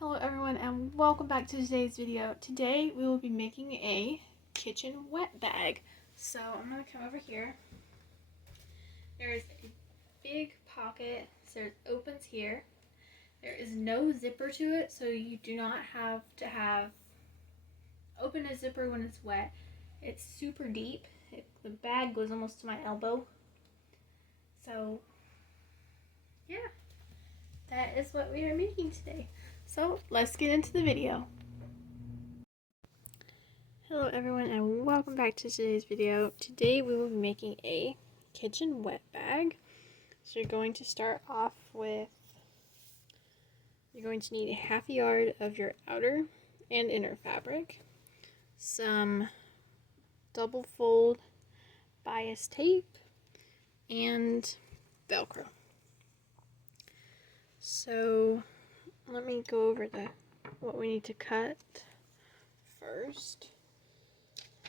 Hello everyone and welcome back to today's video. Today we will be making a kitchen wet bag. So I'm going to come over here. There's a big pocket, so it opens here. There is no zipper to it, so you do not have to open a zipper when it's wet. It's super deep. The bag goes almost to my elbow. So yeah, that is what we are making today. So let's get into the video. Hello everyone and welcome back to today's video. Today we will be making a kitchen wet bag. So you're going to start off with, you're going to need a half yard of your outer and inner fabric, some double fold bias tape, and Velcro. So let me go over what we need to cut first.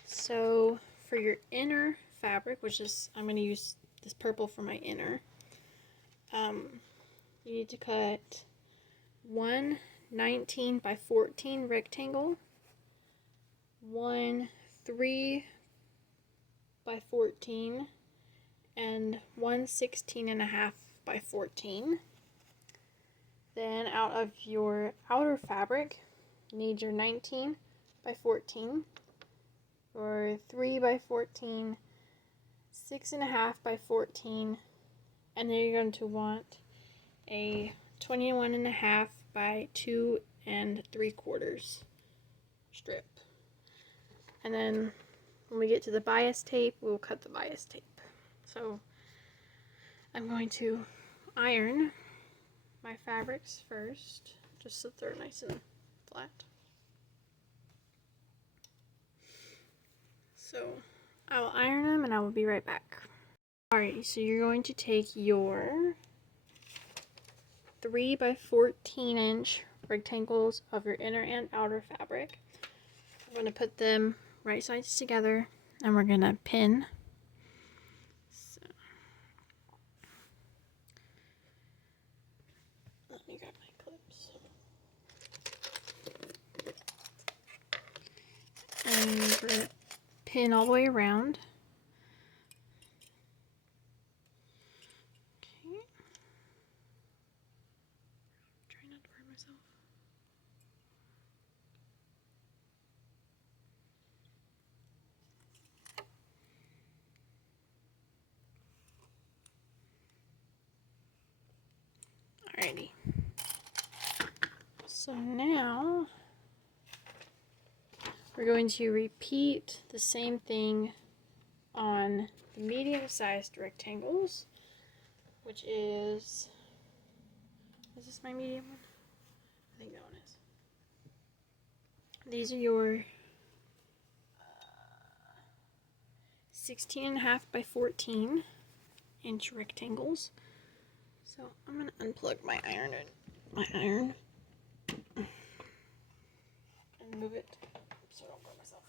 So for your inner fabric, which is, I'm going to use this purple for my inner, you need to cut one 19 by 14 rectangle, one 3 by 14, and one 16.5 by 14. Then out of your outer fabric, you need your 19 by 14, or 3 by 14, 6.5 by 14, and then you're going to want a 21.5 by 2 3/4 strip. And then when we get to the bias tape, we'll cut the bias tape. So I'm going to iron my fabrics first, just so they're nice and flat. So I will iron them and I will be right back. Alrighty, so you're going to take your 3 by 14 inch rectangles of your inner and outer fabric. We're going to put them right sides together and we're going to pin. So, let me grab my clips. And we're going to pin all the way around. Okay. Try not to burn myself. Alrighty. So now we're going to repeat the same thing on the medium-sized rectangles, which is this my medium one? I think that one is. These are your 16.5 by 14 inch rectangles. So I'm going to unplug my iron and move it so I don't burn myself.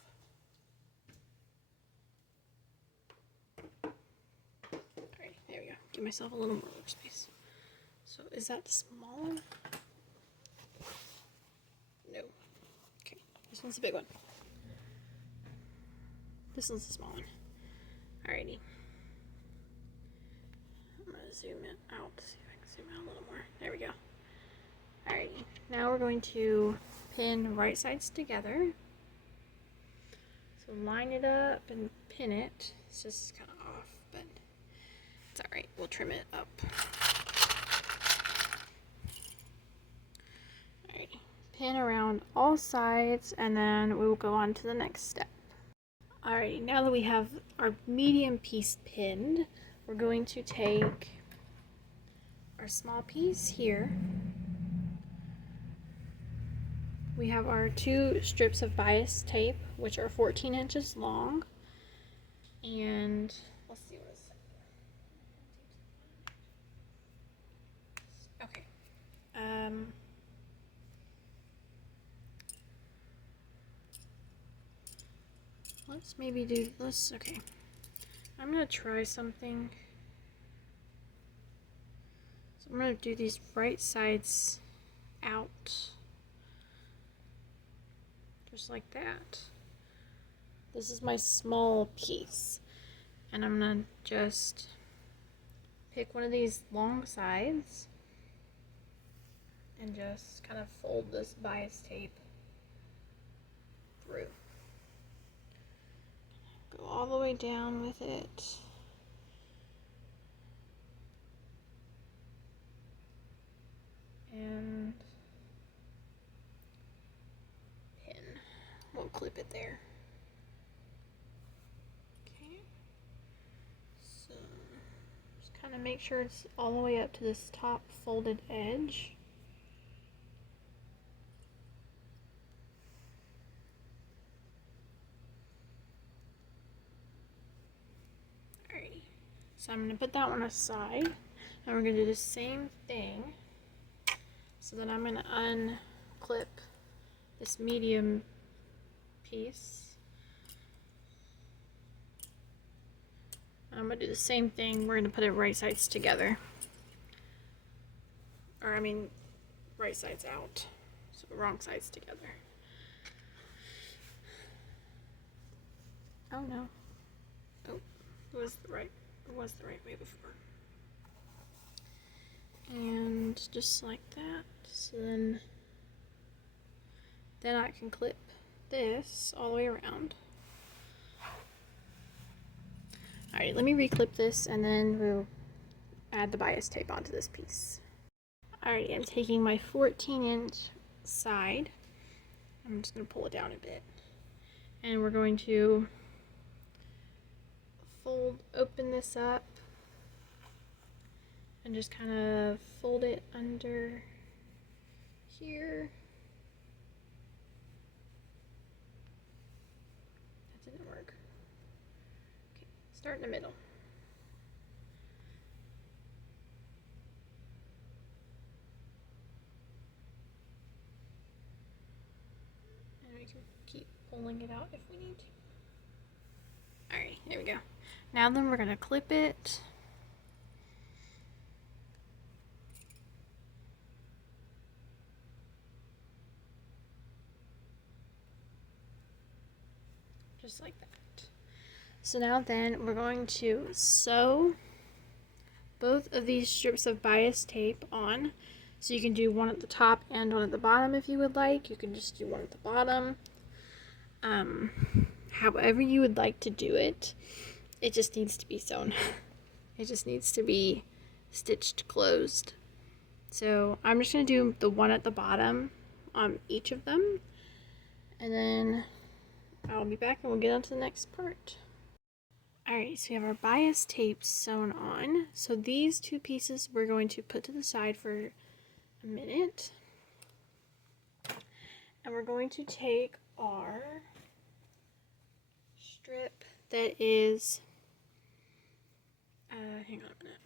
Alright, there we go. Give myself a little more workspace. So is that smaller? No. Okay, this one's a big one. This one's a small one. Alrighty. I'm going to zoom it out, see if I can zoom out a little more. There we go. Alrighty, now we're going to pin right sides together. So line it up and pin it. It's just kind of off, but it's alright. We'll trim it up. Alrighty, pin around all sides and then we will go on to the next step. Alrighty, now that we have our medium piece pinned, we're going to take our small piece here. We have our 2 strips of bias tape, which are 14 inches long, and let's see what it's okay. Let's maybe do this. Okay, I'm gonna try something. So I'm gonna do these right sides out just like that. This is my small piece, and I'm gonna just pick one of these long sides and just kind of fold this bias tape through. Go all the way down with it. And pin. We'll clip it there. Okay. So just kind of make sure it's all the way up to this top folded edge. Alrighty. So I'm going to put that one aside. And we're going to do the same thing. So then I'm going to unclip this medium piece. I'm going to do the same thing. We're going to put it right sides together. Or I mean, right sides out. So wrong sides together. Oh no. Oh, it was the right way before. And just like that. So then I can clip this all the way around. Alright, let me reclip this and then we'll add the bias tape onto this piece. Alright, I'm taking my 14-inch side. I'm just going to pull it down a bit. And we're going to open this up and just kind of fold it under here. That didn't work. Okay, start in the middle. And we can keep pulling it out if we need to. Alright, there we go. Now then we're going to clip it. Just like that. So now then we're going to sew both of these strips of bias tape on. So you can do one at the top and one at the bottom if you would like. You can just do one at the bottom. However you would like to do it. It just needs to be sewn. It just needs to be stitched closed. So I'm just going to do the one at the bottom on each of them. And then I'll be back and we'll get on to the next part. Alright, so we have our bias tape sewn on. So these two pieces we're going to put to the side for a minute. And we're going to take our strip that is, hang on a minute.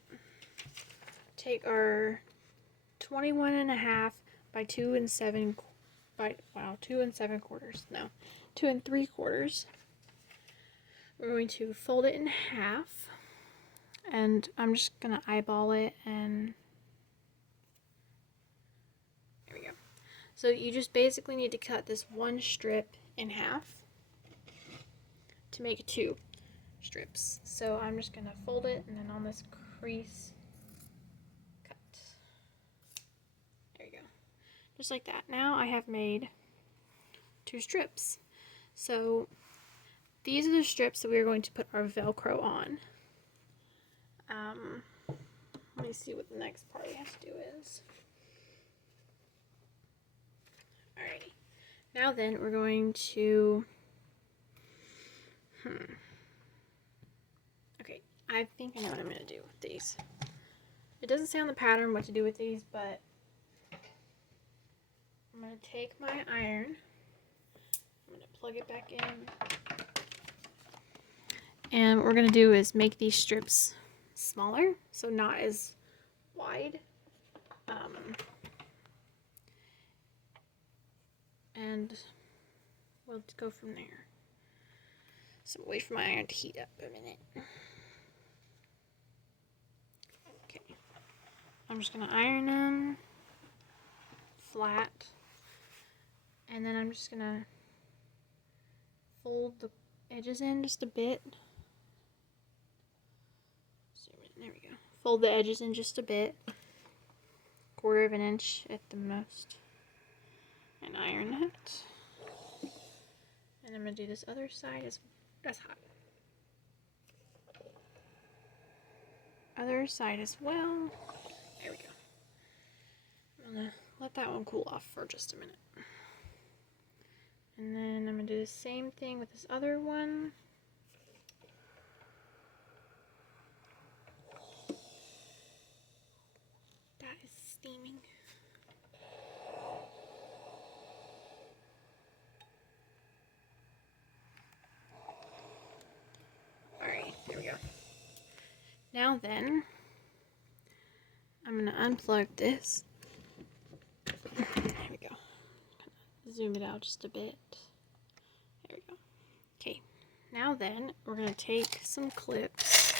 Take our 21.5 by 2 7 quarters. No, 2 3/4. We're going to fold it in half, and I'm just gonna eyeball it, and there we go. So you just basically need to cut this one strip in half to make 2 strips. So I'm just gonna fold it, and then on this crease, cut. There you go. Just like that. Now I have made 2 strips. So these are the strips that we are going to put our Velcro on. Let me see what the next part I have to do is. Alrighty. Now then, we're going to... Okay, I think I know what I'm going to do with these. It doesn't say on the pattern what to do with these, but I'm going to take my iron. I'm going to plug it back in. And what we're going to do is make these strips smaller, so not as wide. And we'll go from there. So wait for my iron to heat up a minute. Okay. I'm just going to iron them flat. And then I'm just going to fold the edges in just a bit. There we go. Fold the edges in just a bit. 1/4 of an inch at the most. And iron that. And I'm going to do this other side that's hot. Other side as well. There we go. I'm going to let that one cool off for just a minute. And then I'm going to do the same thing with this other one. That is steaming. Alright, there we go. Now then, I'm going to unplug this. There we go. Zoom it out just a bit. There we go. Okay, now then, we're going to take some clips.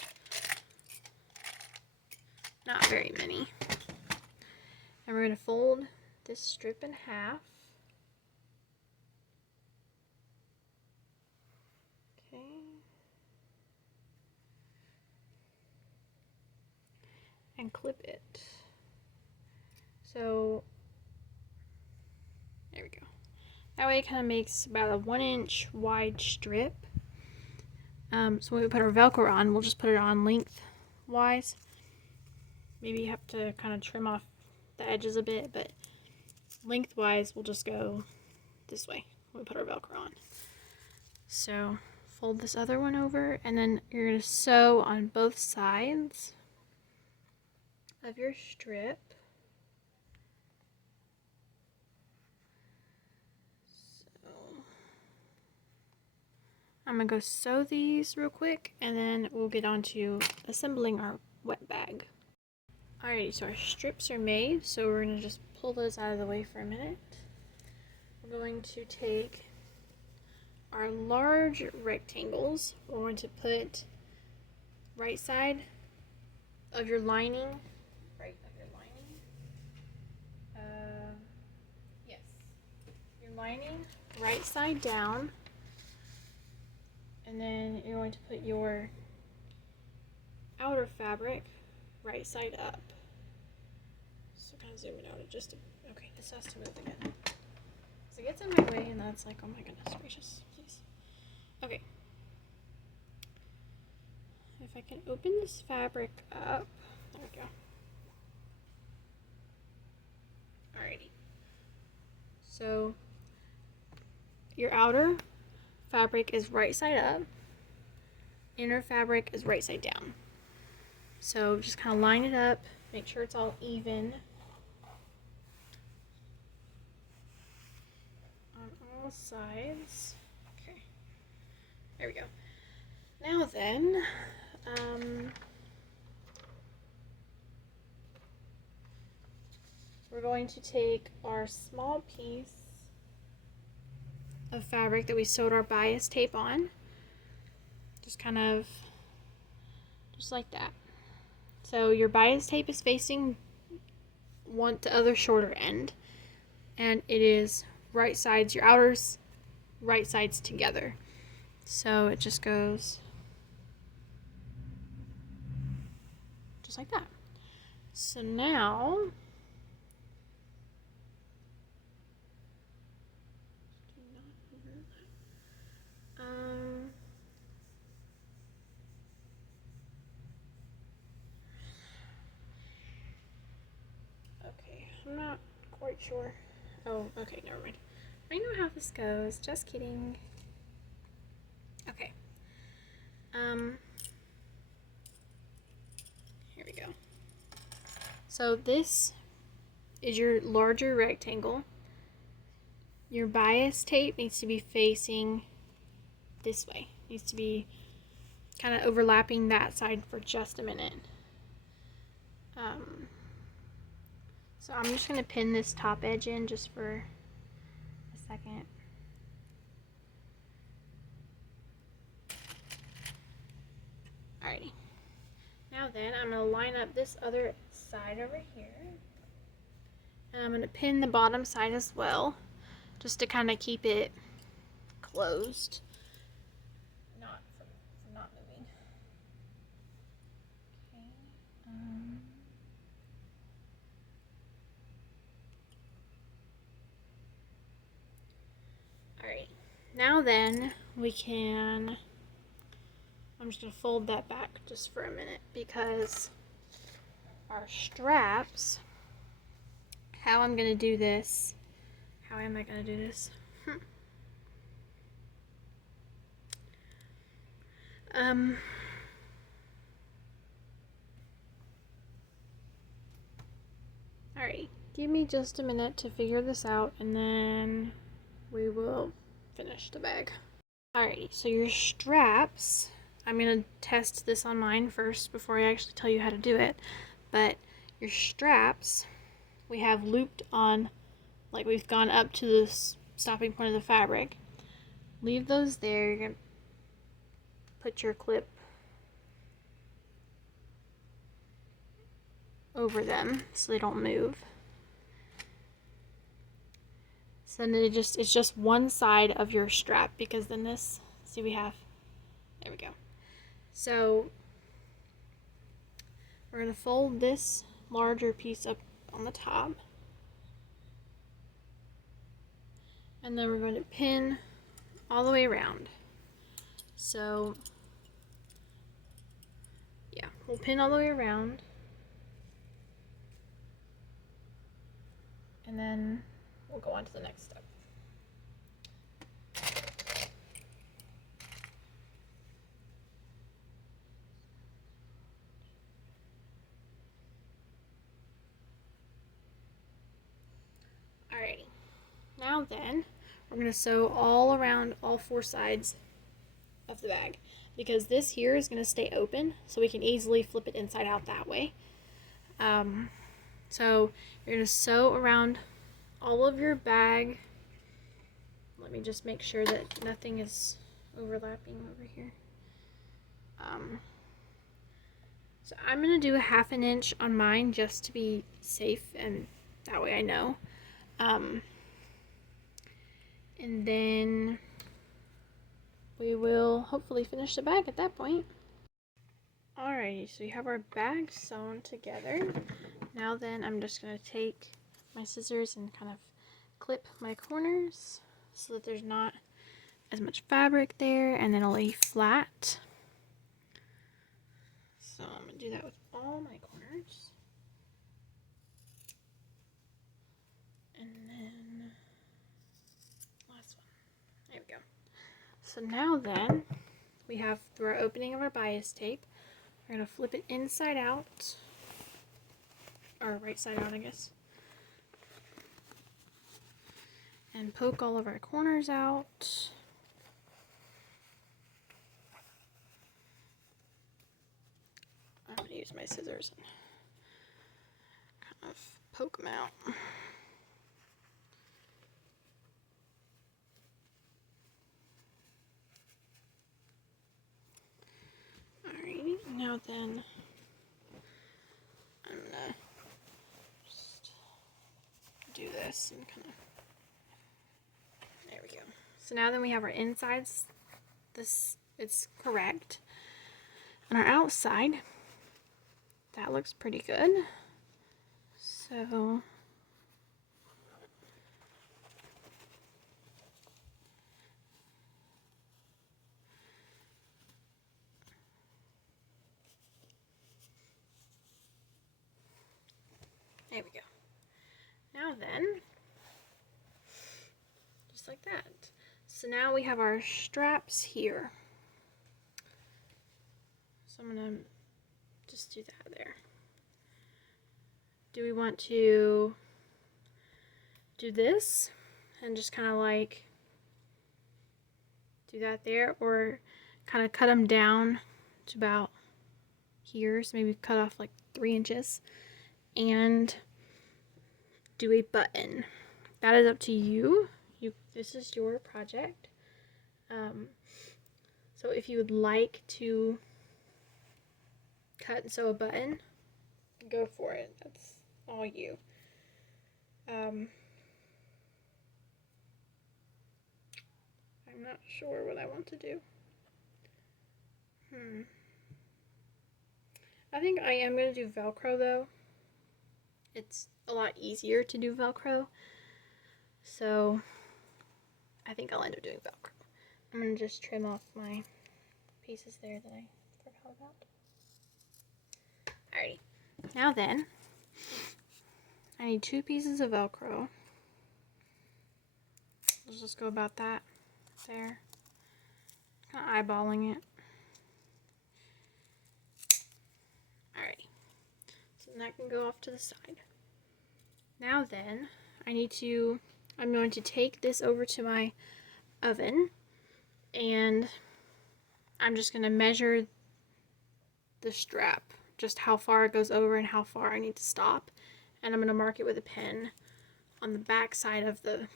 Not very many. And we're going to fold this strip in half. Okay. And clip it. So, there we go. That way it kind of makes about a 1-inch wide strip. So when we put our Velcro on, we'll just put it on lengthwise. Maybe you have to kind of trim off the edges a bit, but lengthwise we'll just go this way when we put our Velcro on. So fold this other one over, and then you're going to sew on both sides of your strip. So I'm going to go sew these real quick, and then we'll get on to assembling our wet bag. Alrighty, so our strips are made, so we're going to just pull those out of the way for a minute. We're going to take our large rectangles. We're going to put right side of your lining, yes, your lining right side down, and then you're going to put your outer fabric right side up. So kind of zoom it out just a, okay, this has to move again. So it gets in my way, and that's like, oh my goodness gracious, please. Okay. If I can open this fabric up, there we go. Alrighty. So your outer fabric is right side up, inner fabric is right side down. So just kind of line it up, make sure it's all even on all sides. Okay, there we go. Now then, we're going to take our small piece of fabric that we sewed our bias tape on, just kind of, just like that. So your bias tape is facing the other shorter end, and it is right sides, your outer's right sides together. So it just goes just like that. So now okay, I'm not quite sure. Oh, okay, never mind. I know how this goes. Just kidding. Okay. Here we go. So this is your larger rectangle. Your bias tape needs to be facing this way. Needs to be kind of overlapping that side for just a minute. So I'm just going to pin this top edge in just for a second. Alrighty. Now then, I'm going to line up this other side over here. And I'm going to pin the bottom side as well, just to kind of keep it closed. Now then, we can, I'm just going to fold that back just for a minute because our straps, how I'm going to do this, how am I going to do this? Alright, give me just a minute to figure this out and then we will finish the bag. Alrighty, so your straps, I'm going to test this on mine first before I actually tell you how to do it, but your straps, we have looped on, like we've gone up to the stopping point of the fabric. Leave those there. You're going to put your clip over them so they don't move. So then it's just one side of your strap, because then this, see, we have, there we go. So we're going to fold this larger piece up on the top, and then we're going to pin all the way around. So yeah, we'll pin all the way around, and then we'll go on to the next step. Alrighty, now then we're going to sew all around all four sides of the bag, because this here is going to stay open, so we can easily flip it inside out that way. So you're going to sew around all of your bag. Let me just make sure that nothing is overlapping over here. So I'm going to do a 1/2 inch on mine just to be safe, and that way I know. And then we will hopefully finish the bag at that point. Alrighty, so we have our bag sewn together. Now then, I'm just going to take my scissors and kind of clip my corners so that there's not as much fabric there, and then it'll lay flat. So I'm going to do that with all my corners. And then last one. There we go. So now then, we have, through our opening of our bias tape, we're going to flip it inside out, or right side out, I guess, and poke all of our corners out. I'm going to use my scissors and kind of poke them out. Alright, now then, I'm going to just do this and kind of, there we go. So now then we have our insides, this, it's correct. On our outside, that looks pretty good. So there we go. Now then, just like that. So now we have our straps here. So I'm going to just do that there. Do we want to do this and just kind of like do that there, or kind of cut them down to about here, so maybe cut off like 3 inches and do a button? That is up to you. This is your project. So if you would like to cut and sew a button, go for it. That's all you. I'm not sure what I want to do. I think I am going to do Velcro though. It's a lot easier to do Velcro. So I think I'll end up doing Velcro. I'm going to just trim off my pieces there that I forgot about. Alrighty. Now then, I need 2 pieces of Velcro. Let's just go about that there. Kind of eyeballing it. Alrighty. So that can go off to the side. Now then, I'm going to take this over to my oven, and I'm just going to measure the strap, just how far it goes over and how far I need to stop. And I'm going to mark it with a pen on the back side of the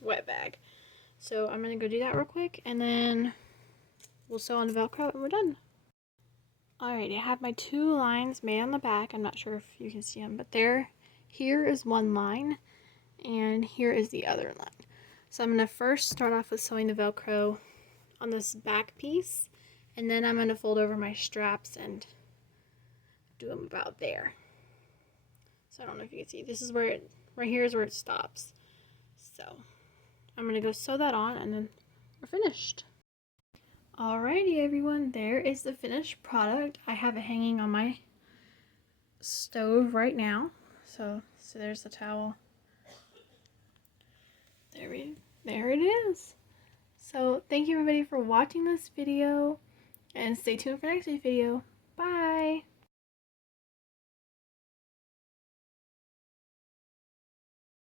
wet bag. So I'm going to go do that real quick, and then we'll sew on the Velcro and we're done. Alright, I have my 2 lines made on the back. I'm not sure if you can see them, but here is one line, and here is the other line. So I'm going to first start off with sewing the Velcro on this back piece, and then I'm going to fold over my straps and do them about there. So I don't know if you can see. This is where right here is where it stops. So I'm going to go sew that on, and then we're finished. Alrighty everyone, there is the finished product. I have it hanging on my stove right now. So there's the towel. There it is. So thank you everybody for watching this video, and stay tuned for next video. Bye!